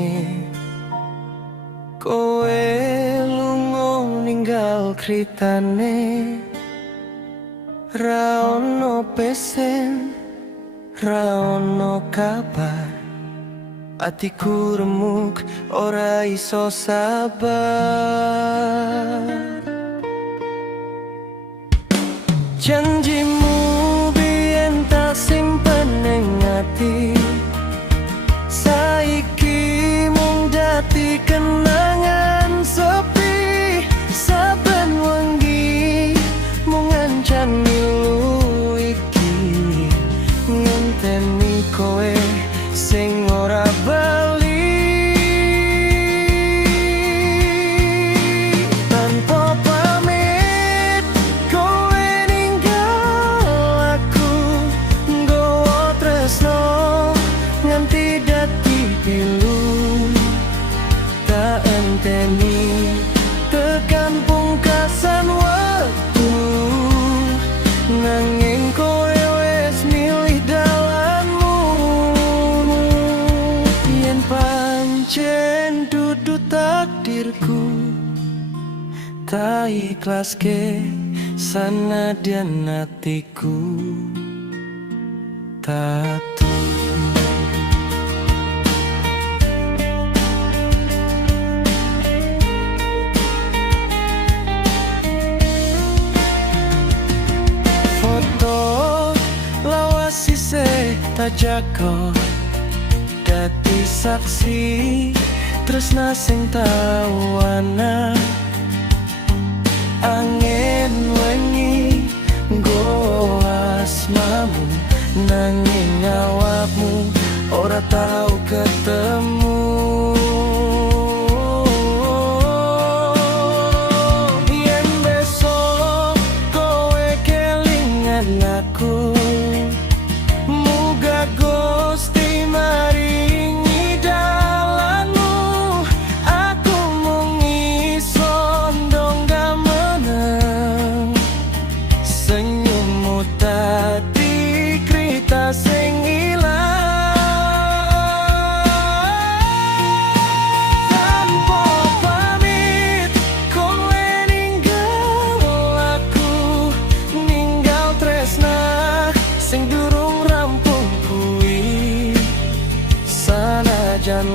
wengi kowe lunga ninggal kritane, ra ono pesen, ra ono kabar. Atiku remuk ora iso sabar. Janjimu biyen tak simpen ning ati, saiki mung dadi kenangan sepi. Saben wengi mung ngancani lu iki, ngenteni kowe sing ora bali. Tanpa pamit kowe ninggal aku, nggawa tresno nganti dadi pilu. Tak enteni tekan pungkasan waktu, nanging kowe wis milih dalanmu. Yen pancen dudu takdirku, tak ikhlaske sanadyan atiku tatu. Tak jago dadi saksi tresna sing tawana. Angin wengi nggo asmamu, nanging awakmu ora tau ketemu. Yen besok kowe kelingan aku, Gusti maringi dalanmu. Aku mung iso ndonga meneng, senyummu dadi krita sing ilang. Tanpa pamit kowe ninggal aku, ninggal tresna sing durung rampung. Sanajan